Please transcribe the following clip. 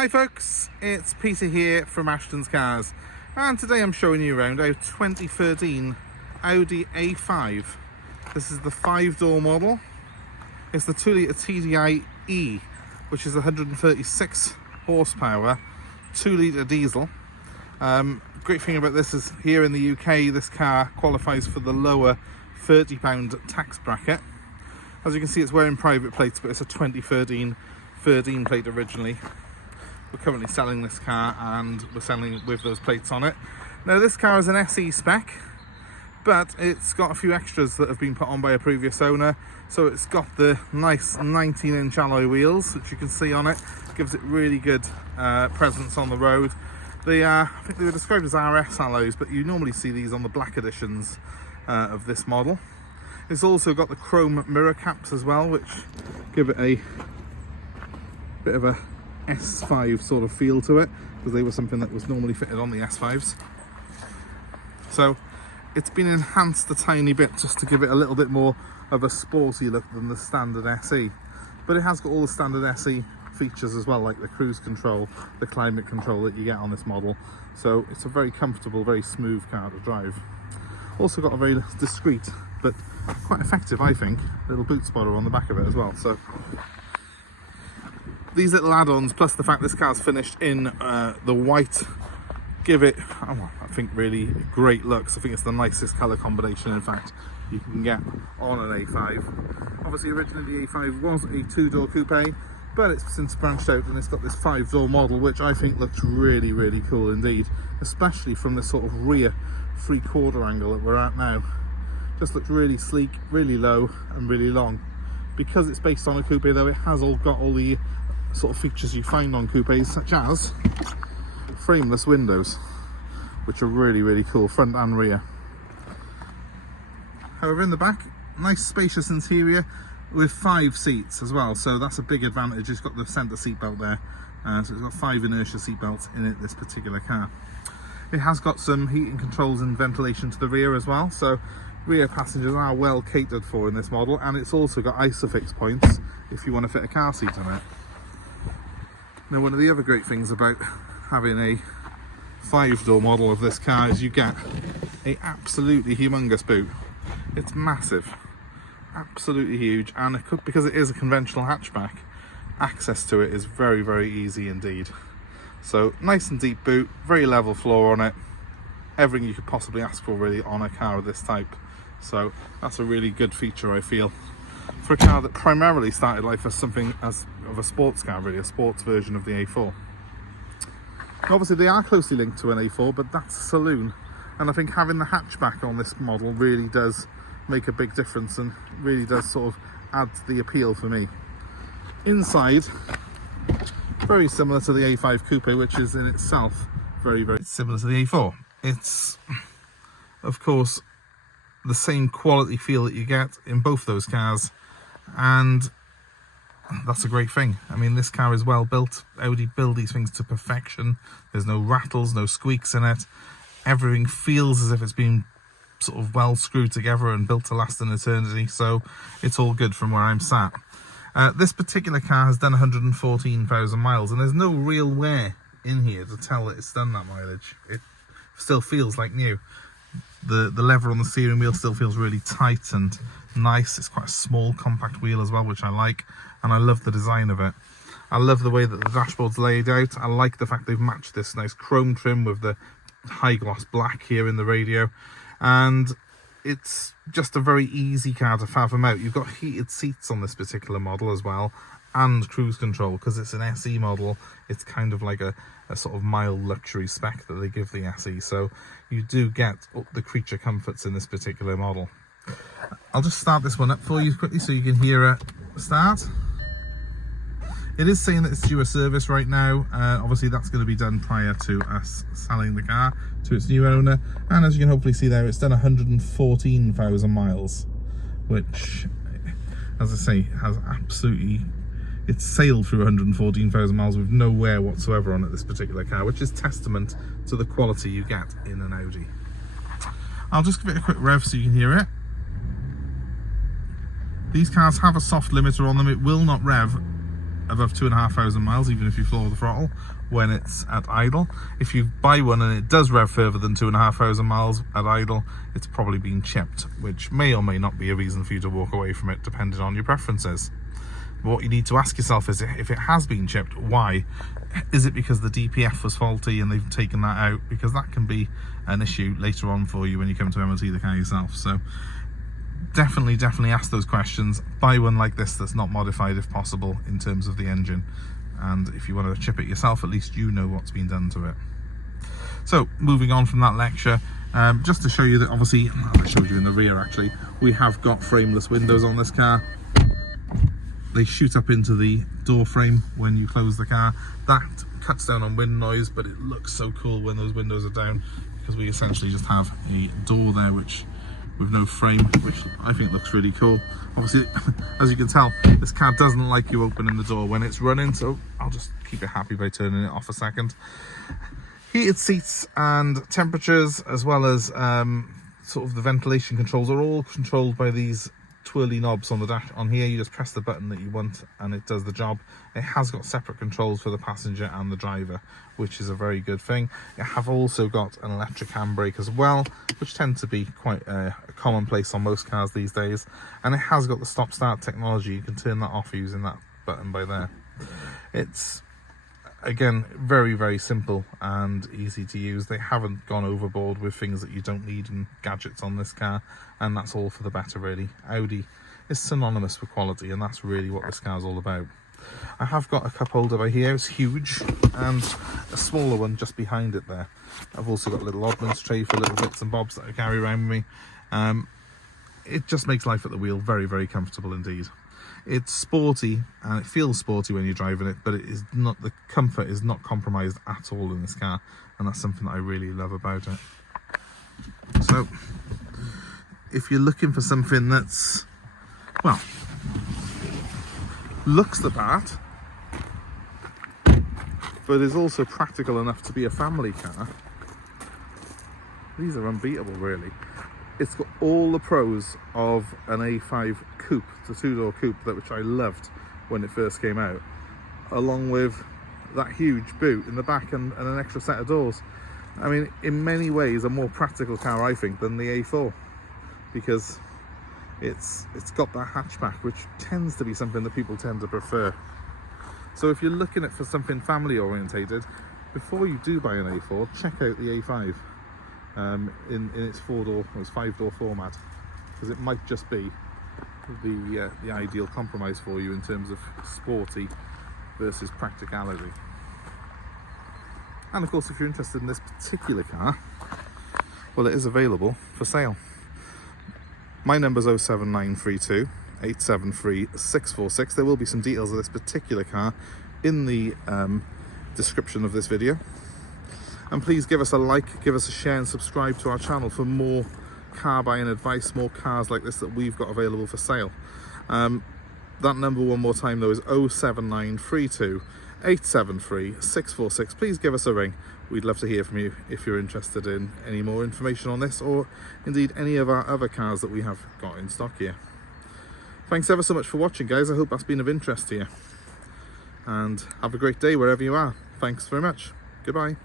Hi folks, it's Peter here from Ashton's Cars, and today I'm showing you around our 2013 Audi A5. This is the 5-door model. It's the 2-litre TDIe, which is 136 horsepower, 2-litre diesel. Great thing about this is here in the UK, this car qualifies for the lower £30 tax bracket. As you can see, it's wearing private plates, but it's a 2013 plate originally. We're currently selling this car and we're selling it with those plates on it. Now this car is an SE Spec, but it's got a few extras that have been put on by a previous owner. So it's got the nice 19-inch alloy wheels, which you can see on it. Gives it really good presence on the road. They are, I think they were described as RS alloys, but you normally see these on the black editions of this model. It's also got the chrome mirror caps as well, which give it a bit of a S5 sort of feel to it, because they were something that was normally fitted on the S5s. So it's been enhanced a tiny bit just to give it a little bit more of a sporty look than the standard SE, but it has got all the standard SE features as well, like the cruise control, the climate control that you get on this model. So it's a very comfortable, very smooth car to drive. Also got a very discreet but quite effective, I think, little boot spoiler on the back of it as well. So these little add-ons, plus the fact this car's finished in the white, give it, I think, really great looks. I think it's the nicest colour combination, in fact, you can get on an A5. Obviously, originally the A5 was a 2-door coupe, but it's since branched out and it's got this 5-door model, which I think looks really, really cool indeed, especially from this sort of rear 3/4 angle that we're at now. Just looks really sleek, really low and really long. Because it's based on a coupe though, it has got all the sort of features you find on coupes, such as frameless windows, which are really, really cool, front and rear. However, in the back, nice spacious interior with 5 seats as well, so that's a big advantage. It's got the centre seat belt there, so it's got 5 inertia seat belts in it, this particular car. It has got some heating controls and ventilation to the rear as well, so rear passengers are well catered for in this model, and it's also got ISOFIX points if you want to fit a car seat on it. Now, one of the other great things about having a 5-door model of this car is you get a absolutely humongous boot. It's massive, absolutely huge, and because it is a conventional hatchback, access to it is very, very easy indeed. So nice and deep boot, very level floor on it, everything you could possibly ask for really on a car of this type. So that's a really good feature, I feel, for a car that primarily started life as something as of a sports car, really, a sports version of the A4. Obviously they are closely linked to an A4, but that's a saloon, and I think having the hatchback on this model really does make a big difference and really does sort of add to the appeal for me. Inside, very similar to the A5 coupe, which is in itself very, very similar to the A4. It's, of course, the same quality feel that you get in both those cars, and that's a great thing. I mean, this car is well built. Audi build these things to perfection. There's no rattles, no squeaks in it. Everything feels as if it's been sort of well screwed together and built to last an eternity, so it's all good from where I'm sat. This particular car has done 114,000 miles, and there's no real wear in here to tell that it's done that mileage. It still feels like new. The lever on the steering wheel still feels really tight and nice. It's quite a small, compact wheel as well, which I like, and I love the design of it. I love the way that the dashboard's laid out. I like the fact they've matched this nice chrome trim with the high gloss black here in the radio, and it's just a very easy car to fathom out. You've got heated seats on this particular model as well, and cruise control. Because it's an SE model, it's kind of like a sort of mild luxury spec that they give the SE, so you do get the creature comforts in this particular model. I'll just start this one up for you quickly so you can hear it start. It is saying that it's due a service right now. Obviously that's going to be done prior to us selling the car to its new owner, and as you can hopefully see there, it's done 114,000 miles, which, as I say, has absolutely, it's sailed through 114,000 miles with no wear whatsoever on it, this particular car, which is testament to the quality you get in an Audi. I'll just give it a quick rev so you can hear it. These cars have a soft limiter on them. It will not rev above 2,500 miles, even if you floor the throttle when it's at idle. If you buy one and it does rev further than 2,500 miles at idle, it's probably been chipped, which may or may not be a reason for you to walk away from it, depending on your preferences. But what you need to ask yourself is, if it has been chipped, why? Is it because the DPF was faulty and they've taken that out? Because that can be an issue later on for you when you come to MOT the car yourself. So definitely ask those questions. Buy one like this that's not modified if possible in terms of the engine, and if you want to chip it yourself, at least you know what's been done to it. So moving on from that lecture, just to show you that, obviously I showed you in the rear, actually we have got frameless windows on this car. They shoot up into the door frame when you close the car. That cuts down on wind noise, but it looks so cool when those windows are down, because we essentially just have a door there which with no frame, which I think looks really cool. Obviously, as you can tell, this car doesn't like you opening the door when it's running, so I'll just keep it happy by turning it off a second. Heated seats and temperatures, as well as sort of the ventilation controls, are all controlled by these twirly knobs on the dash. On here you just press the button that you want and it does the job. It has got separate controls for the passenger and the driver, which is a very good thing. You have also got an electric handbrake as well, which tends to be quite commonplace on most cars these days, and it has got the stop start technology. You can turn that off using that button by there. It's again very simple and easy to use. They haven't gone overboard with things that you don't need and gadgets on this car, and that's all for the better, really. Audi is synonymous with quality, and that's really what this car is all about. I have got a cup holder by here, it's huge, and a smaller one just behind it there. I've also got a little oddments tray for little bits and bobs that I carry around with me. It just makes life at the wheel very comfortable indeed. It's sporty and it feels sporty when you're driving it, but it is not, the comfort is not compromised at all in this car, and that's something that I really love about it. So if you're looking for something that's, well, looks the part but is also practical enough to be a family car, these are unbeatable, really. It's got all the pros of an A5 coupe, the two-door coupe, which I loved when it first came out, along with that huge boot in the back and an extra set of doors. I mean, in many ways a more practical car, I think, than the A4, because it's got that hatchback, which tends to be something that people tend to prefer. So if you're looking for something family orientated, before you do buy an A4, check out the A5 in its five-door format, because it might just be the ideal compromise for you in terms of sporty versus practicality. And of course, if you're interested in this particular car, well, it is available for sale. My number's 07932 873 646. There will be some details of this particular car in the description of this video. And please give us a like, give us a share and subscribe to our channel for more car buying advice, more cars like this that we've got available for sale. That number one more time though is 07932 873 646. Please give us a ring. We'd love to hear from you if you're interested in any more information on this, or indeed any of our other cars that we have got in stock here. Thanks ever so much for watching, guys. I hope that's been of interest to you, and have a great day wherever you are. Thanks very much. Goodbye.